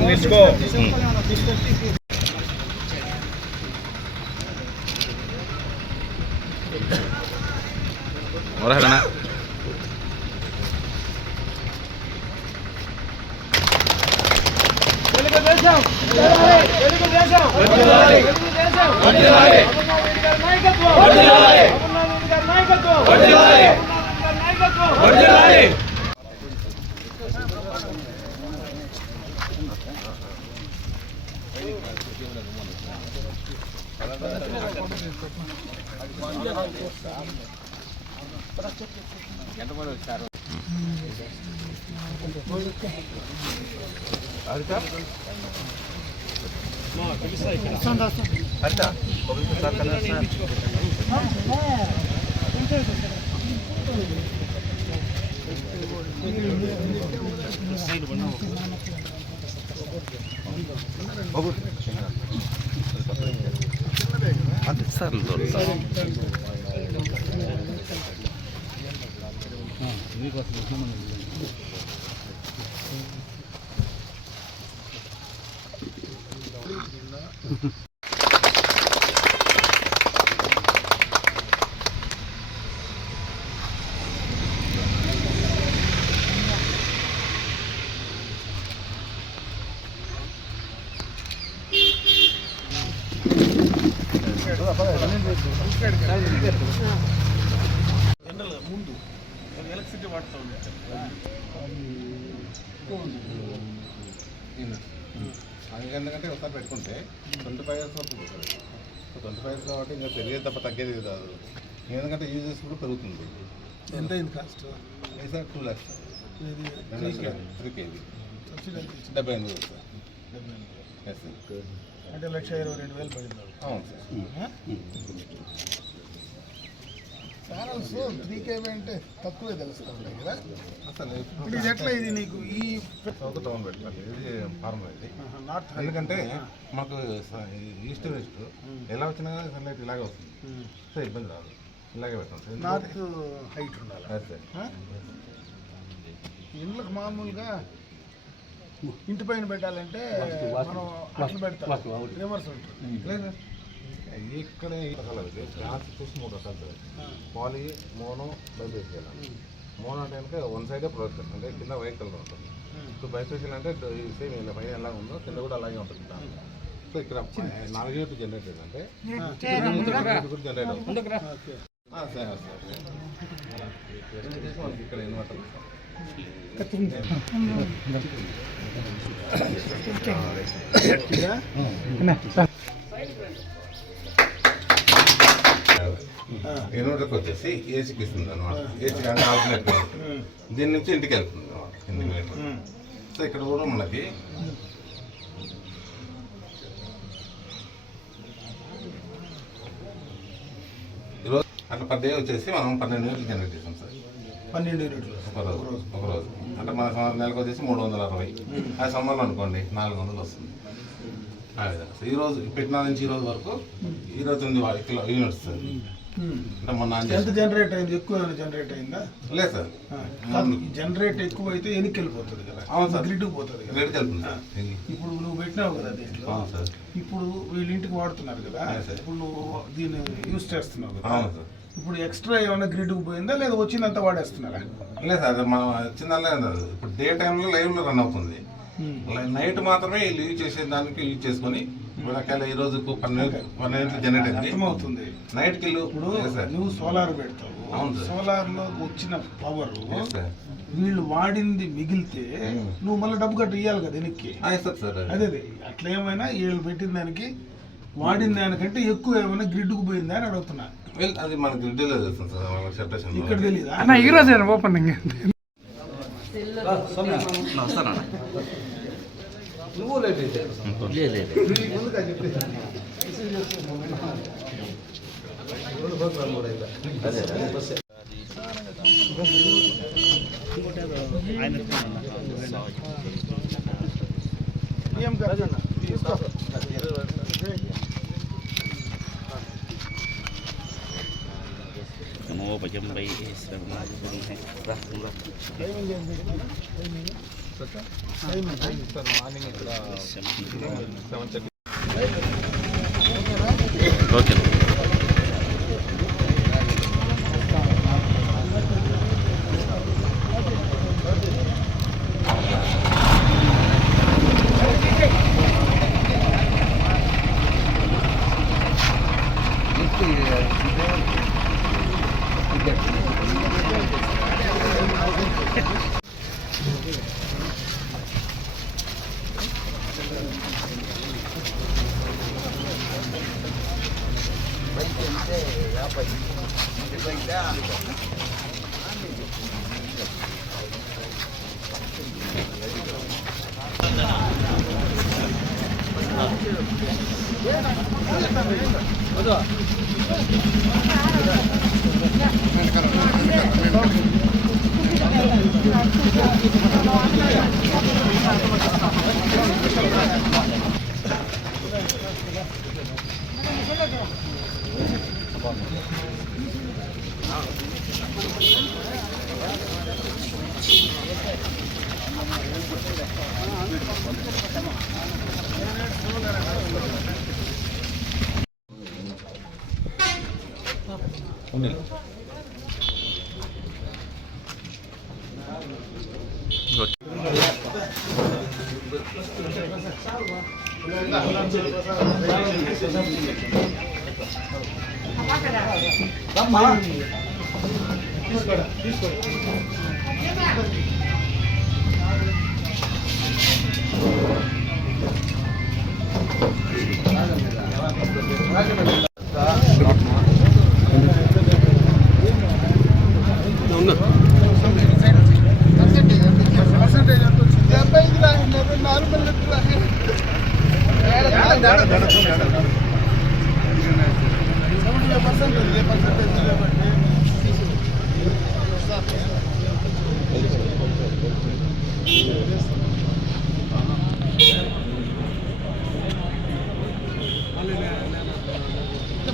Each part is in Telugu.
నిలుచుకో. ఎంతమంది వచ్చారు? ముందు ఎలక్ట్రిసిటీ వాడుతూ ఎందుకంటే ఒకసారి పెట్టుకుంటే 25 years వస్తుంది సార్. 25 years కాబట్టి ఇంకా పెరిగేది తప్ప తగ్గేది కాదు. ఎందుకంటే యూజెస్ కూడా పెరుగుతుంది. ఎంత అయింది cost? Sir 2 lakhs 3 kg 78,000 sir. Yes sir. అంటే 1,22,000 పడింది. అవును సార్. ఛానల్స్ 3 kg అంటే తక్కువే తెలుస్తుంది కదా అసలు. ఇప్పుడు ఇది ఎట్లా ఇది నీకు ఈ ఒక టౌన్ పెట్టాలి. ఇది ఫార్మ్ ఇది నార్త్. ఎందుకంటే మాకు ఈస్ట్ వెస్ట్ ఎలా వచ్చినా కానీ సన్లైట్ ఇలాగే వస్తుంది. సో ఇబ్బంది రాదు. ఇలాగే పెట్టాం సార్. నార్త్ హైట్ ఉండాలి సార్. ఇండ్లకు మామూలుగా ఇంటి పైన పెట్టాలంటే మనం అట్లా పెడతాం. రివర్స్ ఉంటుంది. ఇక్కడ క్లాస్ చూసి 3 రకాలు పాలీ, మోనో, బైఫేషియల్. మోనో అంటే కనుక 1 సైడే ప్రొడక్షన్ అంటే కింద వైట్ కలర్ ఉంటుంది. సో బైఫేషియల్ అంటే సేమ్ ఇలా పైన ఎలా ఉందో కింద కూడా అలాగే ఉంటుంది. సో ఇక్కడ 4 యూనిట్ జనరేట్ అంటే జనరేట్ అవుతుంది. ఇక్కడ ఇన్వర్టర్ ఇన్వర్టర్కి వచ్చేసి ఏసీకి ఇస్తుంది అనమాట. ఏసీ కానీ ఆల్టర్నేట్ దీని నుంచి ఇంటికి వెళ్తుంది అనమాట. సో ఇక్కడ కూడా మనకి ఈరోజు అట్లా పర్ డే వచ్చేసి మనం 12 యూనిట్లు జనరేట్ చేస్తాం సార్. 12 యూనిట్లు ఒక రోజు అంటే మన నెలకు వచ్చేసి 360. అది సమ్మర్లో అనుకోండి 400 వస్తుంది. ఈరోజు పెట్టిన నుంచి ఈరోజు వరకు 29 యూనిట్స్ సార్. అంటే మొన్న ఎంత జనరేట్ అయింది? ఎక్కువ జనరేట్ అయిందా? లేదు సార్. జనరేట్ ఎక్కువ అయితే ఎనికి వెళ్ళిపోతుంది కదా. అవును సార్. గ్రిడ్కి పోతుంది కదా. గ్రిడ్కి వెళ్తుంది సార్. ఇప్పుడు నువ్వు పెట్టినావు కదా దీంట్లో. అవును సార్. ఇప్పుడు వీళ్ళ ఇంటికి వాడుతున్నారు కదా. ఇప్పుడు నువ్వు దీన్ని యూజ్ చేస్తున్నావు కదా. అవును సార్. ఇప్పుడు ఎక్స్ట్రా ఏమైనా గ్రిడ్కి పోయిందా లేదా వచ్చిందంత వాడేస్తున్నారా? లేదు సార్. మనం చిన్న ఇప్పుడు డే టైంలో లైవ్లో రన్ అవుతుంది. నైట్ మాత్రమే వీళ్ళు యూజ్ చేసేదానికి యూజ్ చేసుకొని ఒకవేళ ఈ రోజుకు 12 జనరేట్ అయింది అవుతుంది. నైట్కి ఇప్పుడు నువ్వు సోలార్ పెడతావు. సోలార్ లో వచ్చిన పవర్ వీళ్ళు వాడింది మిగిలితే నువ్వు మళ్ళీ డబ్బు కట్టి ఇవ్వాలి కదా వెనక్కి. అదే అట్లా ఏమైనా వీళ్ళు పెట్టిన దానికి వాడిన దానికంటే ఎక్కువ ఏమైనా గ్రిడ్కు పోయిందా అని అడుగుతున్నా. అది మన గ్రిడ్ ఇక్కడ తెలియదా? ఈ రోజు ఓపెనింగ్ నువ్వు లేదు ఏం కాదు ఓకే.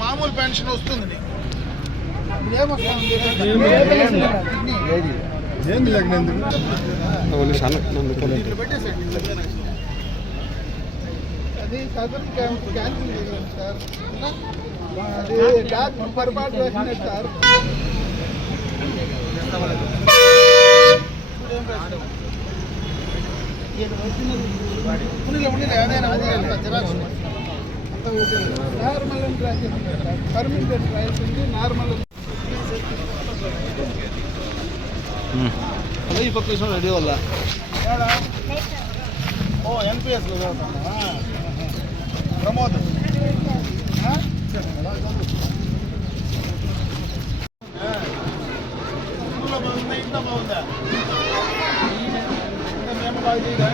మామూలు పెన్షన్ వస్తుంది. అది సదరు క్యాన్సిల్ చేశారు సార్. అది డాక్టర్ పొరపాటు చేసినారు సార్. నార్మల్ పర్మినెంట్ ట్రయల్స్ ఉంది. నార్మల్ రెడీ వల్ల ఎన్పిఎస్ ప్రమోద్ ఇంట్లో బాగుందా? మేము బాగా చేయదా?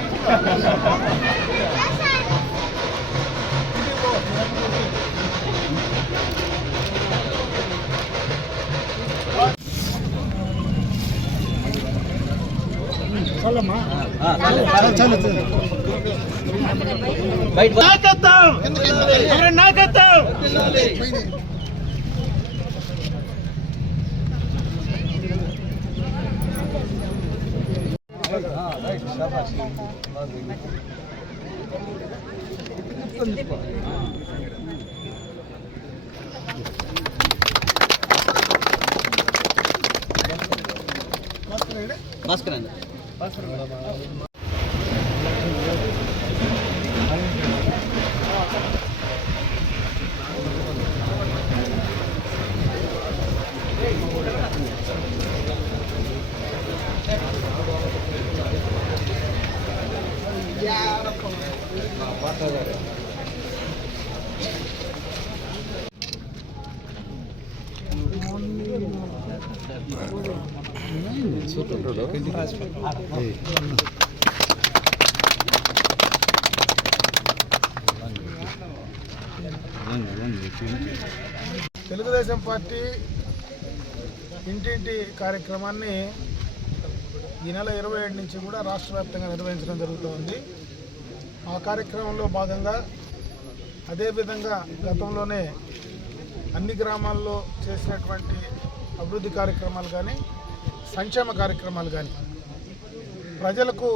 తెలుగుదేశం పార్టీ ఇంటింటి కార్యక్రమాన్ని ఈ నెల 27 నుంచి కూడా రాష్ట్ర వ్యాప్తంగా నిర్వహించడం జరుగుతోంది. ఆ కార్యక్రమంలో భాగంగా అదేవిధంగా గతంలోనే అన్ని గ్రామాల్లో చేసినటువంటి అభివృద్ధి కార్యక్రమాలు కానీ సంక్షేమ కార్యక్రమాలు కానీ ప్రజలకు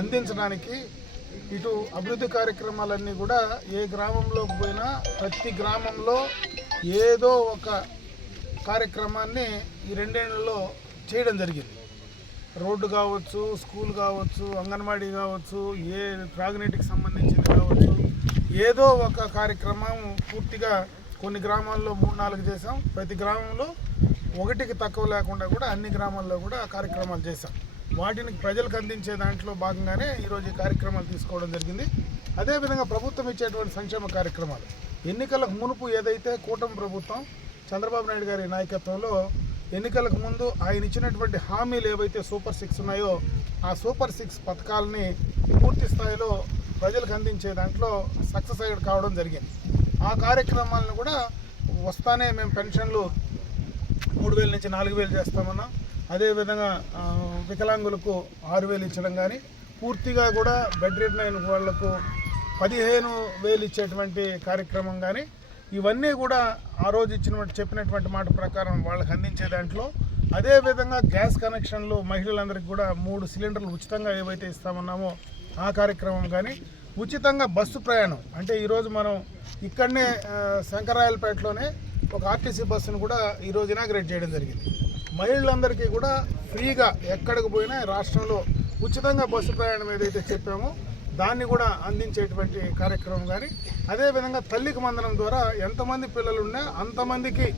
అందించడానికి ఇటు అభివృద్ధి కార్యక్రమాలన్నీ కూడా ఏ గ్రామంలోకి పోయినా ప్రతి గ్రామంలో ఏదో ఒక కార్యక్రమాన్ని ఈ 2 ఏళ్లలో చేయడం జరిగింది. రోడ్డు కావచ్చు, స్కూల్ కావచ్చు, అంగన్వాడీ కావచ్చు, ఏ త్రాగునీటికి సంబంధించింది కావచ్చు, ఏదో ఒక కార్యక్రమం పూర్తిగా కొన్ని గ్రామాల్లో 3-4 చేసాం. ప్రతి గ్రామంలో ఒకటికి తక్కువ లేకుండా కూడా అన్ని గ్రామాల్లో కూడా కార్యక్రమాలు చేశాం. వాటిని ప్రజలకు అందించే దాంట్లో భాగంగానే ఈరోజు ఈ కార్యక్రమాలు తీసుకోవడం జరిగింది. అదేవిధంగా ప్రభుత్వం ఇచ్చేటువంటి సంక్షేమ కార్యక్రమాలు ఎన్నికలకు మునుపు ఏదైతే కూటమి ప్రభుత్వం చంద్రబాబు నాయుడు గారి నాయకత్వంలో ఎన్నికలకు ముందు ఆయన ఇచ్చినటువంటి హామీలు ఏవైతే సూపర్ 6 ఉన్నాయో ఆ సూపర్ 6 పథకాలని పూర్తి స్థాయిలో ప్రజలకు అందించే దాంట్లో సక్సెస్ అయ్యి కావడం జరిగింది. ఆ కార్యక్రమాలను కూడా వస్తానే మేము పెన్షన్లు 3,000 నుంచి 4,000 చేస్తామన్నాం. అదేవిధంగా వికలాంగులకు 6,000 ఇచ్చడం కానీ, పూర్తిగా కూడా బెడ్ రిడెన్ అయిన వాళ్లకు 15,000 ఇచ్చేటువంటి కార్యక్రమం కానీ, ఇవన్నీ కూడా ఆ రోజు చెప్పినటువంటి మాట ప్రకారం వాళ్ళకి అందించే దాంట్లో, అదేవిధంగా గ్యాస్ కనెక్షన్లు మహిళలందరికీ కూడా 3 సిలిండర్లు ఉచితంగా ఏవైతే ఇస్తామన్నామో ఆ కార్యక్రమం కానీ, ఉచితంగా బస్సు ప్రయాణం అంటే ఈరోజు మనం ఇక్కడనే శంకరాయలపేటలోనే ఒక ఆర్టీసీ బస్సును కూడా ఈరోజు ఇనాగ్రేట్ చేయడం జరిగింది. మహిళలందరికీ కూడా ఫ్రీగా ఎక్కడికి పోయినా రాష్ట్రంలో ఉచితంగా బస్సు ప్రయాణం ఏదైతే చెప్పామో దాన్ని కూడా అందించేటువంటి కార్యక్రమం కానీ, అదేవిధంగా తల్లికి వందనం ద్వారా ఎంతమంది పిల్లలు ఉన్నా అంతమందికి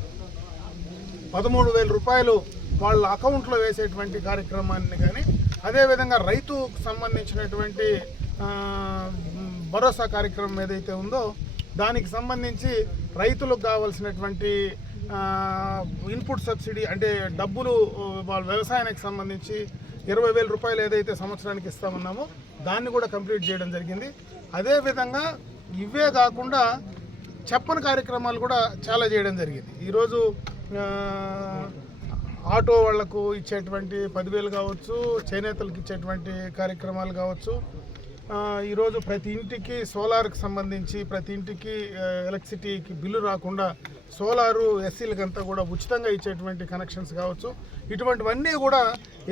13,000 రూపాయలు వాళ్ళ అకౌంట్లో వేసేటువంటి కార్యక్రమాన్ని కానీ, అదేవిధంగా రైతుకు సంబంధించినటువంటి భరోసా కార్యక్రమం ఏదైతే ఉందో దానికి సంబంధించి రైతులకు కావాల్సినటువంటి ఇన్పుట్ సబ్సిడీ అంటే డబ్బులు వాళ్ళ వ్యవసాయానికి సంబంధించి 20,000 రూపాయలు ఏదైతే సంవత్సరానికి ఇస్తామన్నామో దాన్ని కూడా కంప్లీట్ చేయడం జరిగింది. అదేవిధంగా ఇవే కాకుండా చెప్పని కార్యక్రమాలు కూడా చాలా చేయడం జరిగింది. ఈరోజు ఆటో వాళ్లకు ఇచ్చేటువంటి 10,000 కావచ్చు, చేనేతలకు ఇచ్చేటువంటి కార్యక్రమాలు కావచ్చు, ఈరోజు ప్రతి ఇంటికి సోలార్కి సంబంధించి ప్రతి ఇంటికి ఎలక్ట్రిసిటీకి బిల్లు రాకుండా సోలారు ఎస్సీలకంతా కూడా ఉచితంగా ఇచ్చేటువంటి కనెక్షన్స్ కావచ్చు, ఇటువంటివన్నీ కూడా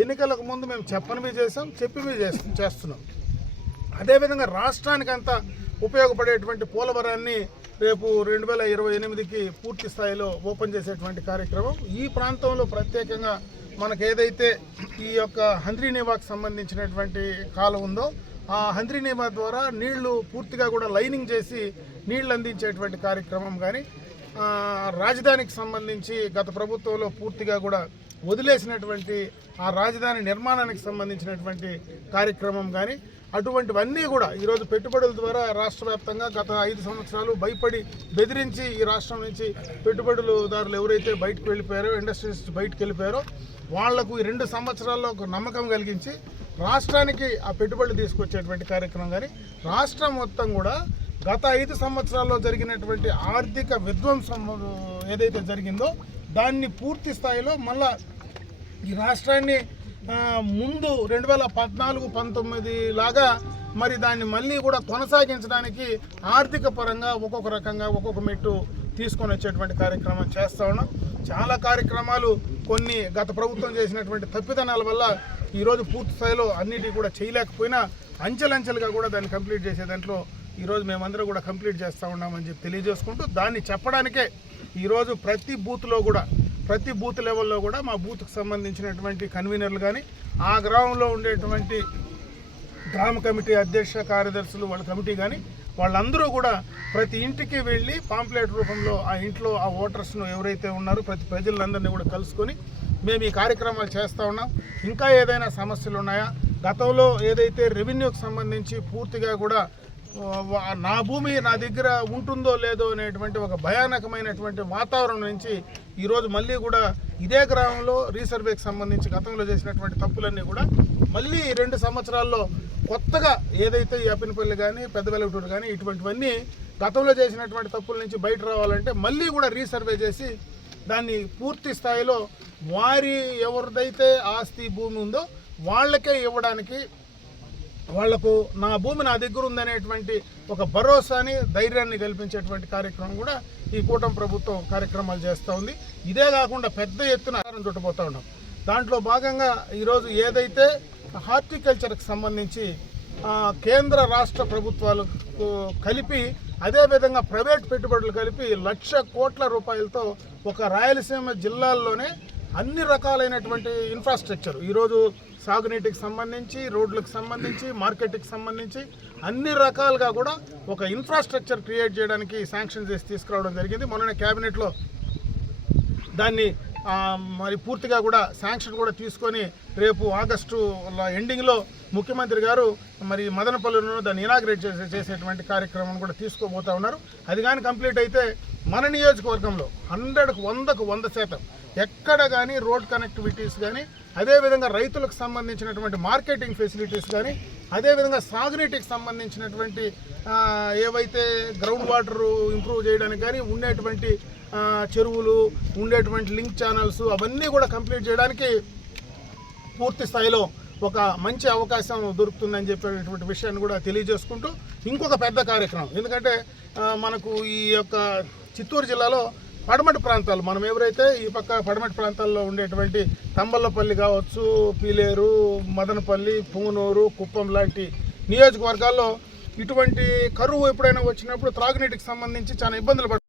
ఎన్నికలకు ముందు మేము చెప్పనివి చేసాం, చెప్పివి చేస్తున్నాం. అదేవిధంగా రాష్ట్రానికంతా ఉపయోగపడేటువంటి పోలవరాన్ని రేపు 2028కి పూర్తి స్థాయిలో ఓపెన్ చేసేటువంటి కార్యక్రమం. ఈ ప్రాంతంలో ప్రత్యేకంగా మనకు ఏదైతే ఈ యొక్క హంద్రీనేవాకు సంబంధించినటువంటి కాలం ఉందో ఆ హంద్రీనేవా ద్వారా నీళ్లు పూర్తిగా కూడా లైనింగ్ చేసి నీళ్లు అందించేటువంటి కార్యక్రమం కానీ, రాజధానికి సంబంధించి గత ప్రభుత్వంలో పూర్తిగా కూడా వదిలేసినటువంటి ఆ రాజధాని నిర్మాణానికి సంబంధించినటువంటి కార్యక్రమం కానీ, అటువంటివన్నీ కూడా ఈరోజు పెట్టుబడుల ద్వారా రాష్ట్ర వ్యాప్తంగా గత 5 సంవత్సరాలు భయపడి బెదిరించి ఈ రాష్ట్రం నుంచి పెట్టుబడులదారులు ఎవరైతే బయటకు వెళ్ళిపోయారో, ఇండస్ట్రీస్ బయటకు వెళ్ళిపోయారో వాళ్లకు ఈ 2 సంవత్సరాల్లో ఒక నమ్మకం కలిగించి రాష్ట్రానికి ఆ పెట్టుబడులు తీసుకొచ్చేటువంటి కార్యక్రమం కానీ, రాష్ట్రం మొత్తం కూడా గత 5 సంవత్సరాల్లో జరిగినటువంటి ఆర్థిక విధ్వంసం ఏదైతే జరిగిందో దాన్ని పూర్తి స్థాయిలో మళ్ళా ఈ రాష్ట్రాన్ని ముందు 2014-19 లాగా మరి దాన్ని మళ్ళీ కూడా కొనసాగించడానికి ఆర్థిక పరంగా ఒక్కొక్క రకంగా ఒక్కొక్క మెట్టు తీసుకొని వచ్చేటువంటి కార్యక్రమం చేస్తూ ఉన్నాం. చాలా కార్యక్రమాలు కొన్ని గత ప్రభుత్వం చేసినటువంటి తప్పిదనాల వల్ల ఈరోజు పూర్తి స్థాయిలో అన్నిటి కూడా చేయలేకపోయినా అంచెలంచెలుగా కూడా దాన్ని కంప్లీట్ చేసే దాంట్లో ఈరోజు మేమందరం కూడా కంప్లీట్ చేస్తూ ఉన్నామని చెప్పి తెలియజేసుకుంటూ, దాన్ని చెప్పడానికే ఈరోజు ప్రతి బూత్లో కూడా ప్రతి బూత్ లెవెల్లో కూడా మా బూత్కి సంబంధించినటువంటి కన్వీనర్లు కానీ, ఆ గ్రామంలో ఉండేటువంటి గ్రామ కమిటీ అధ్యక్ష కార్యదర్శులు వాళ్ళ కమిటీ కానీ వాళ్ళందరూ కూడా ప్రతి ఇంటికి వెళ్ళి పాంప్లెట్ రూపంలో ఆ ఇంట్లో ఆ ఓటర్స్ను ఎవరైతే ఉన్నారో ప్రతి ప్రజలందరినీ కూడా కలుసుకొని మేము ఈ కార్యక్రమాలు చేస్తూ ఉన్నాం. ఇంకా ఏదైనా సమస్యలు ఉన్నాయా, గతంలో ఏదైతే రెవెన్యూకి సంబంధించి పూర్తిగా కూడా నా భూమి నా దగ్గర ఉంటుందో లేదో అనేటువంటి ఒక భయానకమైనటువంటి వాతావరణం నుంచి ఈరోజు మళ్ళీ కూడా ఇదే గ్రామంలో రీసర్వేకి సంబంధించి గతంలో చేసినటువంటి తప్పులన్నీ కూడా మళ్ళీ 2 సంవత్సరాల్లో కొత్తగా ఏదైతే ఈ అప్పినపల్లి కానీ పెద్దవెలగటూరు కానీ ఇటువంటివన్నీ గతంలో చేసినటువంటి తప్పుల నుంచి బయట రావాలంటే మళ్ళీ కూడా రీసర్వే చేసి దాన్ని పూర్తి స్థాయిలో వారి ఎవరిదైతే ఆస్తి భూమి ఉందో వాళ్ళకే ఇవ్వడానికి వాళ్లకు నా భూమి నా దగ్గర ఉందనేటువంటి ఒక భరోసాని, ధైర్యాన్ని కల్పించేటువంటి కార్యక్రమం కూడా ఈ కూటమి ప్రభుత్వం కార్యక్రమాలు చేస్తూ ఉంది. ఇదే కాకుండా పెద్ద ఎత్తున చుట్టబోతూ ఉన్నాం. దాంట్లో భాగంగా ఈరోజు ఏదైతే హార్టికల్చర్కి సంబంధించి కేంద్ర రాష్ట్ర ప్రభుత్వాలు కలిపి, అదేవిధంగా ప్రైవేట్ పెట్టుబడులు కలిపి 1,00,000 కోట్ల రూపాయలతో ఒక రాయలసీమ జిల్లాల్లోనే అన్ని రకాలైనటువంటి ఇన్ఫ్రాస్ట్రక్చర్, ఈరోజు సాగునీటికి సంబంధించి, రోడ్లకు సంబంధించి, మార్కెట్కి సంబంధించి అన్ని రకాలుగా కూడా ఒక ఇన్ఫ్రాస్ట్రక్చర్ క్రియేట్ చేయడానికి శాంక్షన్ చేసి తీసుకురావడం జరిగింది. మొన్న క్యాబినెట్లో దాన్ని మరి పూర్తిగా కూడా శాంక్షన్ కూడా తీసుకొని రేపు ఆగస్టు ఎండింగ్లో ముఖ్యమంత్రి గారు మరి మదనపల్లిలో దాన్ని ఇనాగ్రేట్ చేసేటువంటి కార్యక్రమం కూడా తీసుకోబోతా ఉన్నారు. అది కానీ కంప్లీట్ అయితే మన నియోజకవర్గంలో 100% ఎక్కడ కానీ రోడ్ కనెక్టివిటీస్ కానీ, అదేవిధంగా రైతులకు సంబంధించినటువంటి మార్కెటింగ్ ఫెసిలిటీస్ కానీ, అదేవిధంగా సాగునీటికి సంబంధించినటువంటి ఏవైతే గ్రౌండ్ వాటర్ ఇంప్రూవ్ చేయడానికి కానీ ఉండేటువంటి చెరువులు, ఉండేటువంటి లింక్ ఛానల్స్ అవన్నీ కూడా కంప్లీట్ చేయడానికి పూర్తి స్థాయిలో ఒక మంచి అవకాశం దొరుకుతుందని చెప్పేటువంటి విషయాన్ని కూడా తెలియజేసుకుంటూ, ఇంకొక పెద్ద కార్యక్రమం, ఎందుకంటే మనకు ఈ యొక్క చిత్తూరు జిల్లాలో పడమటి ప్రాంతాలు, మనం ఎవరైతే ఈ పక్క పడమటి ప్రాంతాల్లో ఉండేటువంటి తంబళ్ళపల్లి కావచ్చు, పీలేరు, మదనపల్లి, పుంగనూరు, కుప్పం లాంటి నియోజకవర్గాల్లో ఇటువంటి కరువు ఎప్పుడైనా వచ్చినప్పుడు త్రాగునీటికి సంబంధించి చాలా ఇబ్బందులు